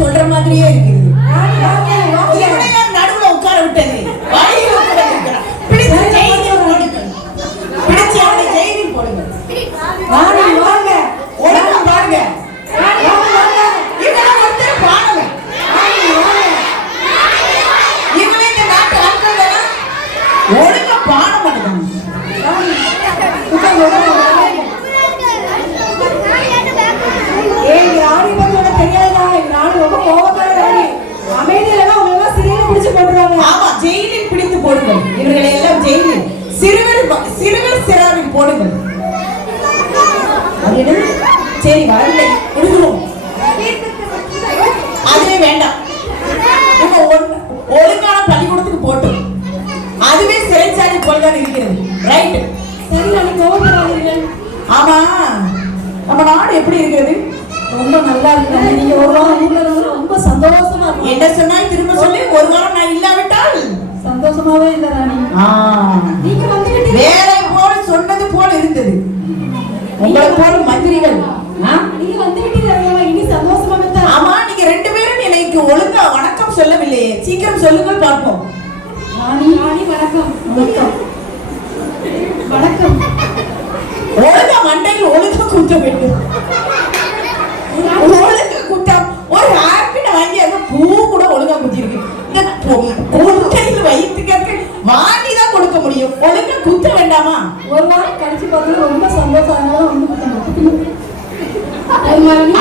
சொல்ற மாதிரியே இருக்குது. நடுவுல உட்கார விட்டது ஒழுங்கா பாட மாட்டேங்க. ஜெயிலில் பிடித்து போடுங்கள். இவர்களை எல்லாம் ஜெயிலில் சிறுவர் சிறாரில் போடுங்கள். சரி வரவில்லை கொடுக்கிறோம். அதுவே வேண்டாம். ஒழுங்கான பள்ளிக்கூடத்துக்கு போட்டு அதுவே சிறைச்சாலை போலதான் இருக்கிறது. ரைட். சரி நாளைக்கு கோவப்படாதீர்கள். ஆமா நம்ம நாடு எப்படி இருக்கிறது? ரொம்ப நல்லா இருக்கு. நீங்க ஒரு வாரம் ஊர்ல இருந்தா ரொம்ப சந்தோஷமா இருக்கும். என்ன சொன்னாய் திரும்ப சொல்லி. ஒரு வாரம் நான் இல்லாவிட்டால் சந்தோஷமாவே இல்ல ராணி. நீங்க வந்துட்டு வேற போல சொன்னது போல இருந்தது. உங்களை போல மந்திரிகள் நீங்க வந்துட்டீங்க. இனி சந்தோஷமா இருந்தா. ஆமா நீங்க ரெண்டு பேரும் எனக்கு ஒழுங்கா வணக்கம் சொல்லவில்லையே. சீக்கிரம் சொல்லுங்கள் பார்ப்போம். ராணி வணக்கம். வணக்கம் வணக்கம். ஒழுங்கா மண்டையில் ஒழுங்கா குத்த வேண்டும். ஒழுங்கா குத்தம். ஒரு ஆப்பிள வாங்கி அந்த பூ கூட ஒழுங்கா குத்தி இருக்கு. இந்த குட்டையில் வைத்துக்க வாங்கிதான் கொடுக்க முடியும். ஒழுங்கா குத்த வேண்டாமா? ஒரு வாரம் கழிச்சு பார்த்தா ரொம்ப சந்தோஷம்.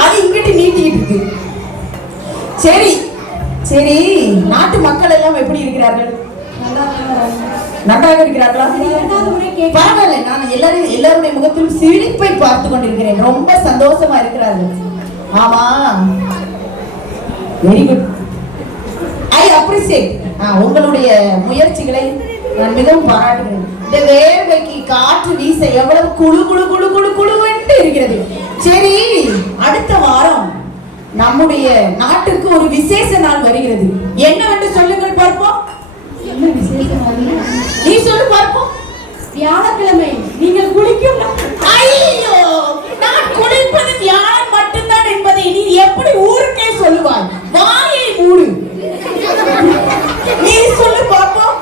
அது இங்கிட்டு நீட்டிக்கிட்டு இருக்கு. சரி சரி நாட்டு மக்கள் எல்லாம் எப்படி இருக்கிறார்கள்? நன்றாக இருக்கிறார்களா? பரவாயில்ல. நான் எல்லாருடைய முகத்திலும் சிரிப்பை பார்த்து கொண்டிருக்கிறேன். ரொம்ப சந்தோஷமா இருக்கிறார்கள். ஆமா வெரி குட். ஐ அப்ரிசியேட். உங்களுடைய முயற்சிகளை நான் மிகவும் பாராட்டுகிறேன். இந்த வேர்வைக்கு காற்று வீச எவ்வளவு குழு குழு குழு குழு குழுவென்று இருக்கிறது. சரி அடுத்த வாரம் நம்முடைய நாட்டுக்கு ஒரு விசேஷ நாள் வருகிறது. என்னவென்று சொல்லுங்கள் பார்ப்போம். என்ன விசேஷ நாள்? நீ சொல்லு பார்ப்போம். வியாழக்கிழமை நீங்கள் குளிக்கும். ஐயோ நான் குளிப்பது வியாழன் மட்டும்தான் என்பதை நீ எப்படி ஊருக்கே சொல்லுவாய்? வாயை மூடு. நீ சொல்லு பார்ப்போம்.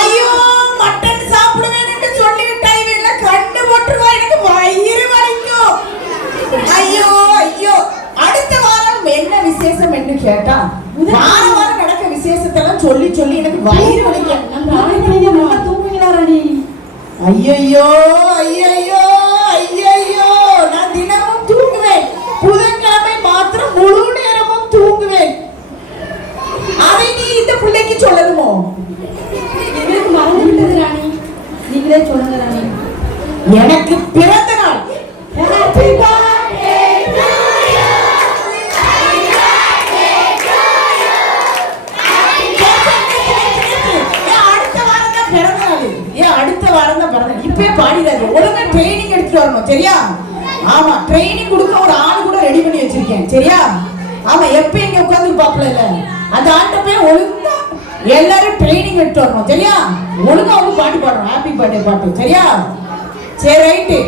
ஐயோ மட்டன் சாப்பிடுவேன் என்று சொல்லிவிட்டாய். கண்டு போட்டுருவா. எனக்கு வயிறு வலிக்கும். ஐயோ ஐயோ. அடுத்த வாரம் என்ன விசேஷம் என்று கேட்டா வாரம் நடக்க விசேஷத்தெல்லாம் சொல்லி சொல்லி எனக்கு வயிறு வலிக்கும். ஐயோ ஐயோ ஐயோ. நான் தினமும் தூங்குவேன். புதன்கிழமை மாத்திரம் முழு நேரமும் தூங்குவேன். அதை நீ இந்த பிள்ளைக்கு சொல்லணுமோ? எனக்கு மறந்து விட்டது ராணி. நீங்களே சொல்லுங்க ராணி. எனக்கு பிறந்த நாள். Happy birthday to you. அடுத்த வாரம் தான் பிறந்த நாள். அடுத்த வாரம் தான் பிறந்த நாள். இப்பவே பாடிடாது. ஒழுங்கா ட்ரைனிங் எடுத்துட்டு வரணும். சரியா? ஆமா ட்ரைனிங் கொடுக்க ஒரு ஆள் கூட ரெடி பண்ணி வச்சிருக்கேன். சரியா? ஆமா எப்ப இங்க உட்கார்ந்து பாப்பல இல்ல அந்த ஆட்ட போய் ஒழுங்கா எல்லாரும் ட்ரைனிங் எடுத்து வரணும். சரியா? ஒழுங்கா அவங்க பாட்டு பாடணும். ஹாப்பி பர்த்டே பாட்டு. சரியா? சரி ரைட்டு.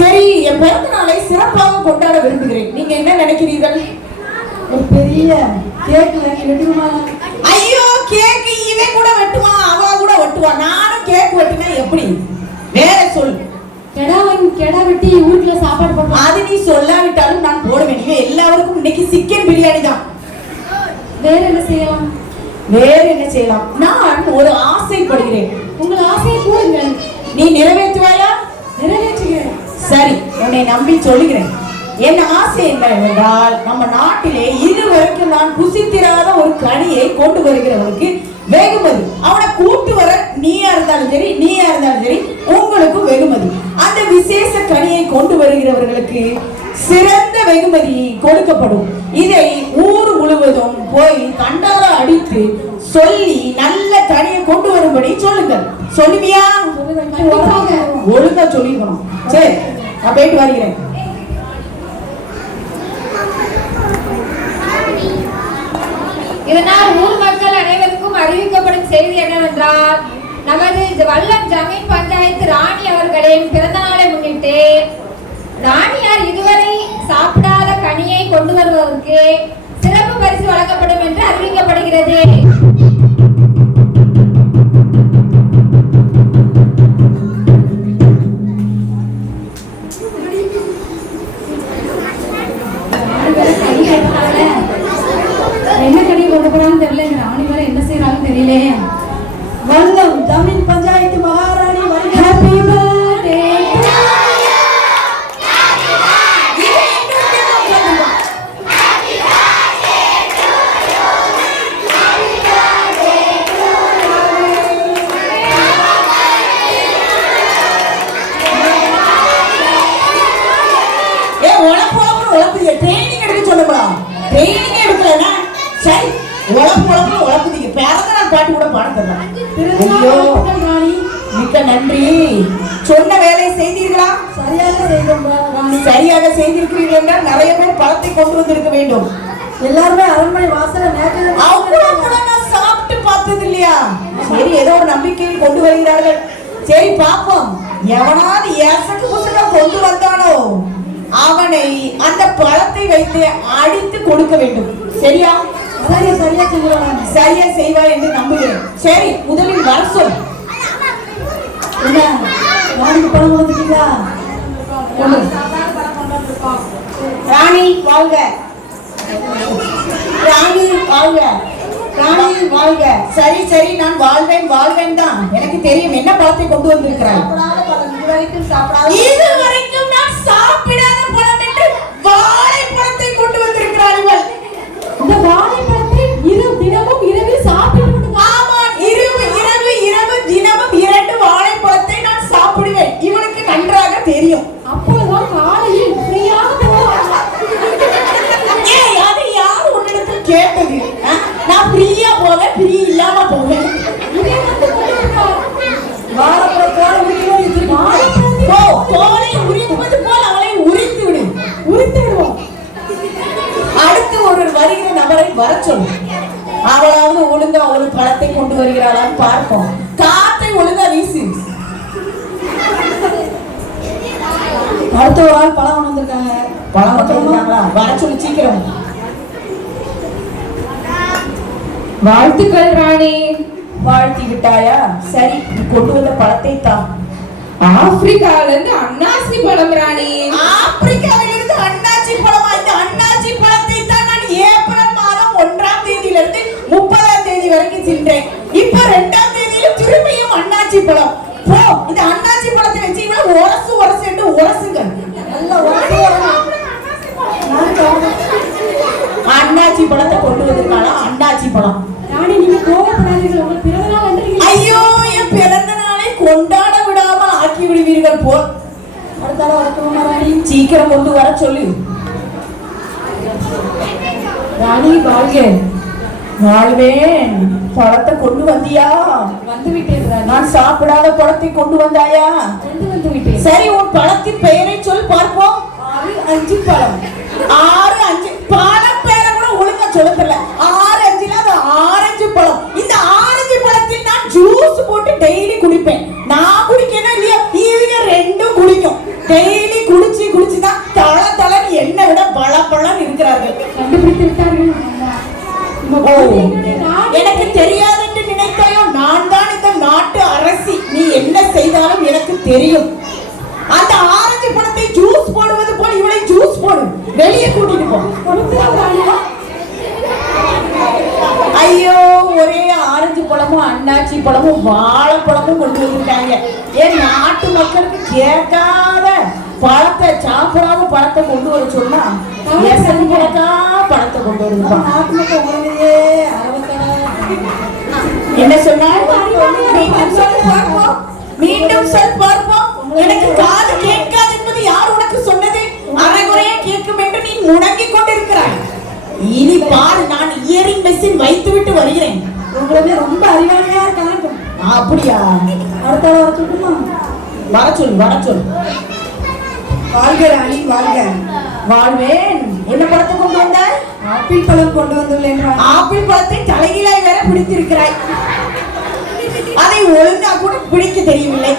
சரி என் பிறந்த நாளை சிறப்பாக கொண்டாட விரும்புகிறேன். நீங்க என்ன நினைக்கிறீர்கள்? ஒரு பெரிய கேக் வாங்கி வெட்டுமா? ஐயோ கேக் இவன் கூட வெட்டுவான். அவ கூட வெட்டுவா. நானும் கேக் வெட்டினா எப்படி? வேற சொல். கெடா வெட்டி ஊருக்குள்ள சாப்பாடு போடுவோம். அது நீ சொல்லாவிட்டாலும் நான் போடுவேன். இவன் எல்லாருக்கும் இன்னைக்கு சிக்கன் பிரியாணி தான். வேற என்ன செய்யலாம்? வேற என்ன செய்யலாம்? நான் ஒரு ஆசைப்படுகிறேன். உங்கள் ஆசையை கூறுங்க. நீ நிறைவேற்றுவாயா? நிறைவேற்றுகிறேன். சரி உன்னை நம்பி சொல்லுகிறேன். என் ஆசை என்னவென்றால் நம்ம நாட்டிலே இதுவரைக்கும் நான் புசித்திராத ஒரு கனியை கொண்டு வருகிறவனுக்கு வெகுமதி. அவனை கூட்டு வர நீயா இருந்தாலும் சரி நீயா இருந்தாலும் சரி உங்களுக்கு வெகுமதி. அந்த விசேஷ கனியை கொண்டு வருகிறவர்களுக்கு சிறந்த வெகுமதி கொடுக்கப்படும். இதை ஊர் முழுவதும் போய் கண்டார அடித்து சொல்லி நல்ல கனியை கொண்டு வரும்படி சொல்லுங்கள். சொல்லுவியா? ஒழுங்கா சொல்லிக்கணும். சரி நான் போயிட்டு வருகிறேன். இதனால் ஊர் மக்கள் அனைவருக்கும் அறிவிக்கப்படும் செய்தி என்னவென்றால் நமது வல்லம் ஜமீன் பஞ்சாயத்து ராணி அவர்களின் பிறந்த நாளை முன்னிட்டு ராணியார் இதுவரை சாப்பிடாத கனியை கொண்டு வருவதற்கு சிறப்பு பரிசு வழங்கப்படும் என்று அறிவிக்கப்படுகிறது. என்ன கனி கொண்டு போறான்னு தெரியல. ராணி வேற என்ன செய்யறாங்கன்னு தெரியல. வல்லம் ஜமீன் பஞ்சாயத்து மகாராணி ஹாப்பி பர்த்டே. ட்ரைனிங் எடுக்க சொல்லுமா? ட்ரைனிங் எடுக்கலனா சரி உழப்புதீங்க. பிறந்த நாள் பாட்டு கூட பாட தரலாம். ஐயோ மிக்க நன்றி. சொன்ன வேலையை செய்தீர்களா? சரியாக செய்தோம் ராணி. சரியாக செய்திருக்கிறீர்கள் என்றால் நிறைய பேர் பழத்தை கொண்டு வந்திருக்க வேண்டும். எல்லாருமே அரண்மனை வாசல நான் சாப்பிட்டு பார்த்தது இல்லையா? சரி ஏதோ ஒரு நம்பிக்கையில் கொண்டு வருகிறார்கள். சரி பாப்போம். எவனாவது ஏசக்கு புசக்க கொண்டு வந்தானோ அவனை அந்த பழத்தை வைத்து அடித்து கொடுக்க வேண்டும். சரியா? சரியா செய்வாய் என்று நம்புகிறேன். சரி முதலில் வர சொல். பணம் கொடுத்துட்டீங்களா? ராணி வாழ்க, ராணி வாழ்க, ராணி வாழ்க. சரி சரி நான் வாழ்வேன் தான். எனக்கு தெரியும் என்ன பழத்தை கொண்டு வந்திருக்கிறாய். இதுவரைக்கும் நான் சாப்பிடாத பழம் என்று வாழைப்பழத்தை கொண்டு வந்திருக்கிறார்கள். இந்த வாழைப்பழத்தை தினமும் இரவில் சாப்பிடுவேன். ஆமா, இரவு தினமும் 2 வாழைப்பழத்தை நான் சாப்பிடுவேன். இவனுக்கு நன்றாக தெரியும். அப்போதான் காலையில் ஃப்ரீயாக அது யார் உன்னிடத்தில் கேட்டது? நான் ஃப்ரீயா போவேன், ஃப்ரீ இல்லாம போவேன். தோலை உரிப்பது போல் அவளை உரித்து விடுவோம். அடுத்து ஒரு வருகிற நபரை வர சொல்லு. அவளாவது ஒழுங்கா ஒரு பழத்தை கொண்டு வருகிறாளான்னு பார்ப்போம். காத்தை ஒழுங்கா வீசு. அடுத்த ஒரு ஆள் பழம் வந்திருக்காங்க. பழம் வந்திருக்காங்களா? வர சொல்லு சீக்கிரம். வாழ்த்துக்கள் ராணி. வாழ்த்தி விட்டாயா? சரி கொண்டு வந்த பழத்தை தான். ஆப்பிரிக்கால இருந்து அன்னாசி பழம் ராணி. ஆப்பிரிக்காவில இருந்து அன்னாசி பழமா? இந்த அன்னாசி பழத்தை தான் நான் ஏப்ரல் மாதம் 1ஆம் தேதியிலிருந்து 30ஆம் தேதி வரைக்கும் தின்றேன். இப்ப 2ஆம் தேதியில திரும்பியும் அன்னாசி பழம். போ, இந்த அன்னாசி பழத்தை வச்சு இவ்வளவு உரசு என்று உரசுங்க. அன்னாசி பழத்தை கொண்டு வந்திருக்காளா? அன்னாசி பழம். ராணி நீங்க கோபப்படாதீர்கள். உங்க பிறந்த நாள் வந்திருக்கீங்க. ஐயோ என் பிறந்த நாளை கொண்டாட விடாமல் ஆக்கி விடுவீர்கள் போல். அடுத்த வரட்டுமா ராணி? சீக்கிரம் கொண்டு வர சொல்லு. ராணி வாழ்க. வாழ்வேன். பழத்தை கொண்டு வந்தியா? வந்து விட்டேன் ராணி. நான் சாப்பிடாத பழத்தை கொண்டு வந்தாயா? வந்து விட்டேன். சரி உன் பழத்தின் பெயரை சொல் பார்ப்போம். 6 5 பழம். 6 5 பழம் பேரை கூட ஒழுங்கா சொல்ல தெரியல. 6 5ல அது ஆரஞ்சு பழம். இந்த ஆரஞ்சு பழத்தில் நான் ஜூஸ் போட்டு டெய்லி குடிப்பேன். நான் குடிக்கணும் இல்லையா? இவங்க 2ம் குடிக்கும். டெய்லி குடிச்சு தான் தளன்னு என்னை விட பழம் இருக்கிறார்கள். கண்டுபிடித்து விட்டார்கள். எனக்கு தெரியாது என்று நினைத்தாயோ? நான் தான் இந்த நாட்டு அரசி. நீ என்ன செய்தாலும் எனக்கு தெரியும். அந்த ஆரஞ்சு பழத்தை ஜூஸ் போடுவது போல் இவளை ஜூஸ் போடு. வெளியே கூட்டிட்டு போ. ஐயோ ஒரே ஆரஞ்சு பழமும் அன்னாச்சி பழமும் வாழைப்பழமும் கொண்டு வந்துட்டாங்க. ஏன் நாட்டு மக்களுக்கு கேட்காத பழத்தை சாப்பிடாம பழத்தை கொண்டு வர சொன்னா பழத்தை கொண்டு வருவான். என்ன சொன்னார்? மீண்டும் சொல் பார்ப்போம். எனக்கு காது கேட்காது என்பது யார் உனக்கு சொன்னது? அரைகுறையா கேட்கும் என்று நீ முடங்கிக் கொண்டிருக்கிறாய். இனி பாரு, நான் இயரிங் மெஷின் வைத்து விட்டு வருகிறேன். உங்களுமே ரொம்ப அறிவாளியா இருக்காங்க. அப்படியா? அடுத்த வர சொல்லுமா? வர சொல். வாழ்க ராணி வாழ்க. வாழ்வேன். என்ன பழத்தை கொண்டு வந்தாய்? ஆப்பிள் பழம் கொண்டு வந்துள்ளேன். ஆப்பிள் பழத்தை தலைகீழாய் வேற பிடித்திருக்கிறாய். அதை ஒழுங்கா கூட பிடிக்க தெரியவில்லை.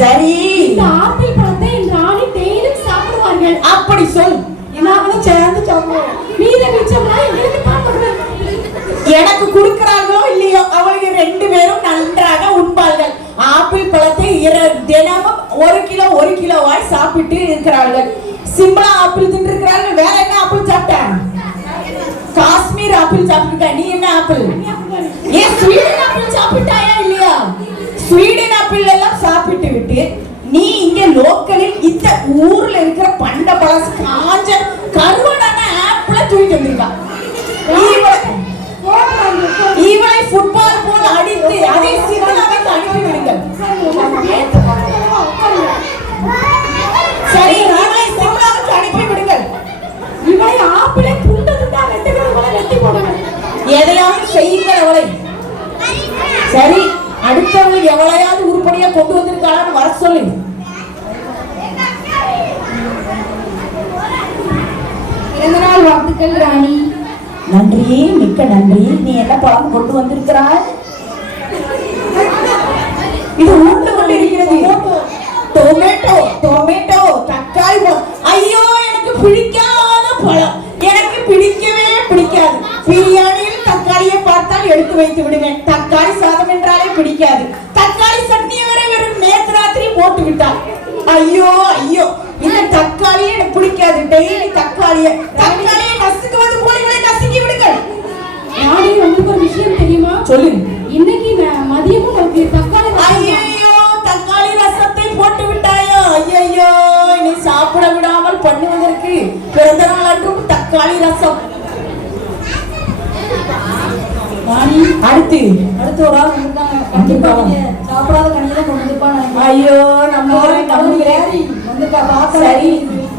சரி, இந்த ஆப்பிள் பழத்தை என் ராணி டெய்லியும் சாப்பிடுவார்கள். அப்படி சொல். நாங்களும் சேர்ந்து சாப்பிடுவோம். மீத மிச்சம்லாம் எங்களுக்கு தான் கொடுக்கணும். எனக்கு கொடுக்கிறார்களோ இல்லையோ அவளுக்கு 2 பேரும் நன்றாக உண்பார்கள். ஆப்பிள் பழத்தை தினமும் 1 கிலோவாய் சாப்பிட்டு இருக்கிறார்கள். சிம்லா ஆப்பிள் தின்றிருக்கிறார்கள். வேற என்ன ஆப்பிள் சாப்பிட்டேன்? காஷ்மீர் ஆப்பிள் சாப்பிட்டுட்டா. நீ என்ன ஆப்பிள்? ஏன் ஸ்வீடன் ஆப்பிள் சாப்பிட்டாயா இல்லையா? ஸ்வீடன் ஆப்பிள் எல்லாம் சாப்பிட்டு விட்டு நீ இங்க லோக்கலில் இந்த ஊர்ல இருக்கிற பண்ட பழசு காஞ்ச கருவாடான ஆப்பிள தூக்கிட்டு வந்திருக்கா. இவளை ஃபுட்பால் போல் அடித்து அதை சிம்லாவுக்கு அனுப்பி விடுங்கள். சரி, இவளை சிம்லாவுக்கு அனுப்பி விடுங்கள். இவளை ஆப்பிளை துண்டு துண்டா வெட்டி போடுங்கள். எதையாவது செய்யுங்கள் அவளை. சரி, அடுத்தவங்க எவளையாவது உருப்படியா கொண்டு வந்திருக்காளான்னு வர சொல்லு. பிறந்தநாள் வாழ்த்துக்கள் ராணி. நன்றி, மிக்க நன்றி. நீ என்ன பழம் கொண்டு வந்திருக்கிறாய்? இது ஊட்டு கொண்டு இருக்கிறது. டொமேட்டோ, டொமேட்டோ, தக்காளி பழம். ஐயோ, எனக்கு பிடிக்காத பழம். எனக்கு பிடிக்கவே பிடிக்காது. பிரியாணியில் தக்காளியை பார்த்தால் எடுத்து வைத்து விடுவேன். தக்காளி சாதம் என்றாலே பிடிக்காது. தக்காளி சட்னியை வெறும் நேற்று ராத்திரி போட்டு விட்டாள். ஐயோ ஐயோ, இந்த தக்காளியே எனக்கு பிடிக்காது. டெய்லி தக்காளியை நசுக்குவது போல இவளை நசுக்கி விடுங்கள். ராணி, உங்களுக்கு ஒரு விஷயம் தெரியுமா? சொல்லு. இன்னைக்கு மதியமும் உங்களுக்கு தக்காளி. ஐயோ, தக்காளி ரசத்தை போட்டு விட்டாயோ. ஐயோ, நீ சாப்பிட விடாமல் பண்ணுவதற்கு பிறந்த நாள் அன்றும் தக்காளி ரசம். ராணி, அடுத்து ஒரு ஆள் வந்திருக்காங்க. கண்டிப்பா சாப்பிடாத கனியில கொண்டு வந்திருப்பாங்க. ஐயோ, நம்புகிறேன். சரி,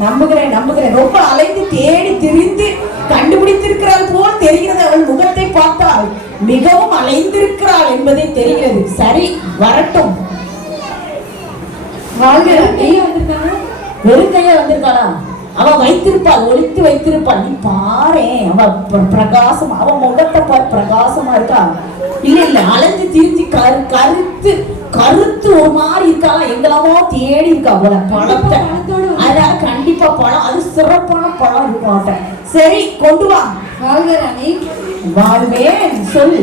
நம்புகிறேன். ரொம்ப அலைந்து தேடி திரிந்து கண்டுபிடித்திருக்கிறாள் போல் தெரிகிறது. அவள் முகத்தை பார்த்தால் மிகவும் அலைந்திருக்கிறாள் என்பதை தெரிகிறது. சரி, வரட்டும். வெறுங்கையா வந்திருக்காளா? அவ வைத்திருப்பாள், ஒளித்து வைத்திருப்பாள். நீ பாரு, அவ பிரகாசமா, அவ முகத்தை பிரகாசமா இருக்கா. இல்ல அலைஞ்சு திரிஞ்சு கருத்து ஒரு மாதிரி இருக்காளா? எங்கெல்லாமோ தேடி இருக்கா போல பழத்தை. அதனால கண்டிப்பா பழம், அது சிறப்பான பழம் இருக்கும். சரி, கொண்டு வா. வாழ்கிறானே, வாழ்வேன். சொல்லு.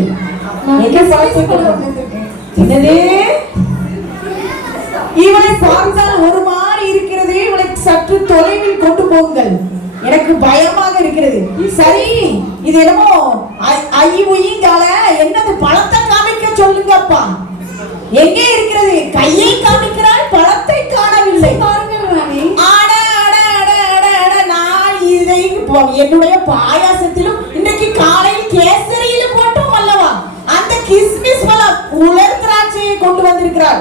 என்னது? இவளை பார்த்தால் ஒரு மாதிரி இருக்கிறது. இவளை சற்று தொலைவில் கொண்டு போங்கள். எனக்கு பயமாக இருக்கிறது. சரி, இது என்னமோ ஐயுங்கால என்னது? பழத்தை காமிக்க சொல்லுங்கப்பா. எங்கே இருக்கிறது? கையை காமிக்கிறாள், பழத்தை காணவில்லை. நான் இதை என்னுடைய பாயாசத்திலும் இன்றைக்கு காலையில் கேசரியில போட்டோம் அல்லவா, அந்த கிஸ்மிஸ் பழம் உலர் திராட்சையை கொண்டு வந்திருக்கிறாள்.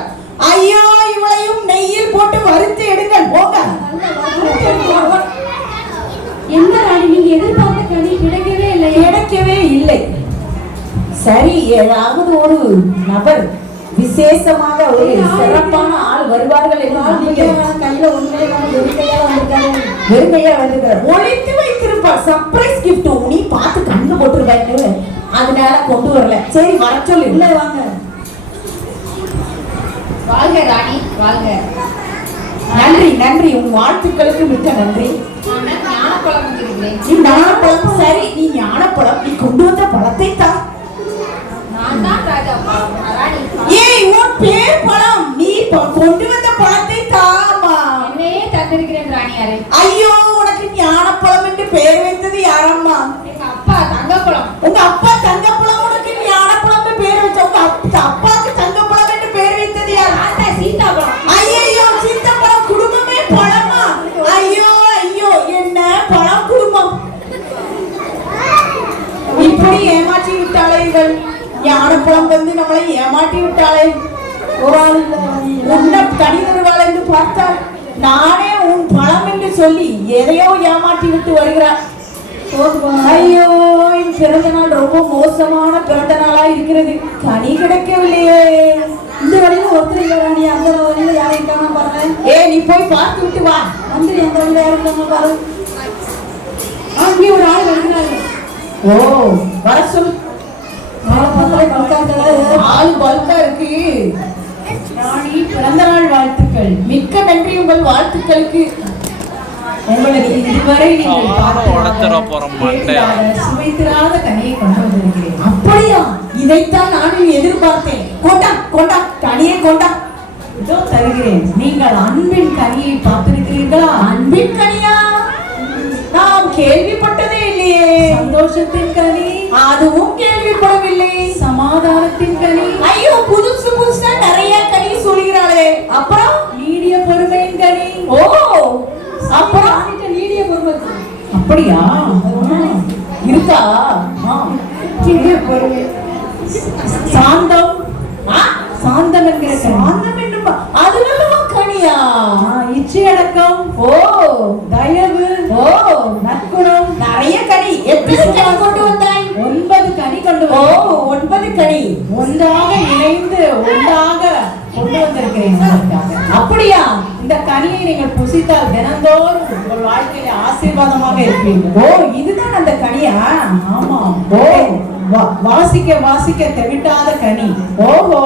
ஐயோ, இவளையும் நெய்யில் போட்டு வறுத்து எடுங்கள். போங்க. என்ன ராணி, நீங்க எதிர்பார்த்த கனி கிடைக்கவே இல்லை. சரி, ஏதாவது ஒரு நபர் விசேஷமாக ஒரு சிறப்பான ஆள் வருவார்கள் என்றால் கையில ஒண்ணுமே வெறுமையா வந்திருக்கிறார். ஒளித்து வைத்திருப்பார். Surprise gift. நீ பார்த்து கண்ணு போட்டுருவாங்க, அதனால கொண்டு வரல. சரி, வர சொல்லு. இல்ல, வாங்க. வாழ்க ராணி, வாழ்க. நன்றி. உன் வாழ்த்துக்களுக்கு மிக்க நன்றி. ஞானப்பழம் வந்திருக்கிறேன். நீ ஞானப்பழம். சரி, நீ ஞானப்பழம். நீ கொண்டு வந்த பழத்தை தான். நான் தான் ராஜா ராணி. ஏய், உன் பேர் பழம். நீ கொண்டு வந்த பழத்தை தாமா. என்னையே தந்திருக்கிறேன் ராணியாரே. ஐயோ, உனக்கு ஞானப்பழம் என்று பெயர் வைத்தது யாரம்மா? எங்க அப்பா தங்கப்பழம். உங்க அப்பா தங்கப்பழம், உனக்கு ஞானப்பழம் பேர் வச்ச. உங்க அப்பாவுக்கு தங்கப்பழம் என்று பெயர் வைத்தது யார்? சீதாப்பழம். ஐயோ, சீதாப்பழம் குடும்பமே பழமா? ஐயோ, என்ன பழம் குடும்பம். இப்படி ஏமாற்றி விட்டாளே இவள். ஞானப்பழம் வந்து நம்மளை ஏமாற்றி விட்டாளே. உன்னை தனி தருவாள் என்று பார்த்தால் நானே உன் பழம் என்று சொல்லி எதையோ ஏமாற்றி விட்டு வருகிறார். ஐயோ, என் பிறந்த நாள் ரொம்ப மோசமான பிறந்த நாளா இருக்கிறது. கனி கிடைக்கவில்லையே. இந்த வழியில ஒருத்தர் ராணி, அந்த வழியில யாரும் இருக்காங்க பாருங்க. நீ போய் பார்த்து விட்டு வா. மந்திரி அந்த வழியில யாரும் இருக்காங்க பாரு. அங்கே ஒரு ஆள் வருகிறாரு. ஓ, வர சொல். ஆளை பார்த்தா ஆளு பல்கா இருக்கு. ராணி பிறந்த நாள் வாழ்த்துக்கள். மிக்க நன்றி உங்கள் வாழ்த்துக்களுக்கு. உங்களுக்கு இதுவரை நீங்கள் சுவைத்திராத கனியை கொண்டு வந்திருக்கிறேன். அப்படியா? இதைத்தான் நானும் எதிர்பார்த்தேன். கொண்டா கொண்டா கனியை கொண்டா. இதோ தருகிறேன். நீங்கள் அன்பின் கனியை பார்த்திருக்கிறீர்களா? அன்பின் கனியா? நாம் கேள்விப்பட்டதே இல்லையே. சந்தோஷத்தின் கனி? அதுவும் கேள்விப்படவில்லை. சமாதானத்தின் கனி? ஐயோ, புதுசு புதுசா நிறைய கனி சொல்கிறாளே. அப்புறம் நீடிய பொறுமையின் கனி? ஓ, அப்புறம் நீடிய பொறுமை. அப்படியா? இருக்கா? நீடிய பொறுமை. சாந்தம்? சாந்தம் என்கிற சாந்தம் என்னும் அது நல்லவா கனியா? இச்சையடக்கம்? ஓ, தயவு? ஓ, நற்குணம்? நிறைய கனி. எத்தனை கனி கொண்டு வந்தாய்? 9 கனி கொண்டு ஓ, வந்தேன். 9 கனி ஒன்றாக இணைந்து ஒன்றாக கொண்டு வந்திருக்கிறேன் உங்களுக்காக. அப்படியா? இந்த கனியை நீங்கள் புசித்தால் தினந்தோறும் உங்கள் வாழ்க்கையில ஆசீர்வாதமாக இருப்பீர்கள். ஓ, இதுதான் அந்த கனியா? ஆமா. ஓ, வாசிக்க வாசிக்க தெவிட்டாத கனி. ஓஹோ,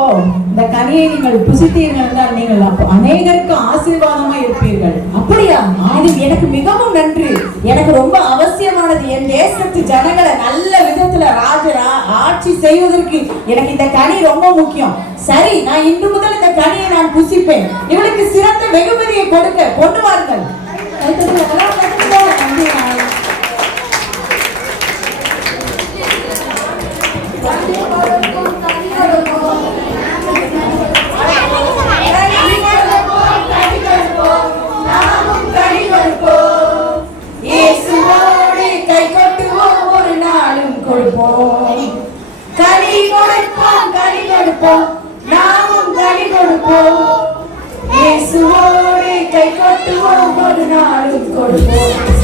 இந்த கனியை நீங்கள் புசித்தீர்கள் என்றால் நீங்கள் அநேகருக்கு ஆசீர்வாதமா இருப்பீர்கள். அப்படியா? இது எனக்கு மிகவும் நன்றி. எனக்கு ரொம்ப அவசியமானது. என் தேசத்து ஜனங்களை நல்ல விதத்துல ராஜரா ஆட்சி செய்வதற்கு எனக்கு இந்த கனி ரொம்ப முக்கியம். சரி, நான் இன்று முதல் இந்த கனியை நான் புசிப்பேன். இவளுக்கு சிறந்த வெகுமதியை கொடுக்க கொண்டு வாருங்கள். கை கொட்டுவோம், ஒரு நாளும் கொடுப்போம். கனி கொடுப்போம், கனி கொடுப்போம், நாமும் கனி கொடுப்போம். இயேசுவோடு கை கொட்டுவோம், ஒரு நாளும் கொடுப்போம்.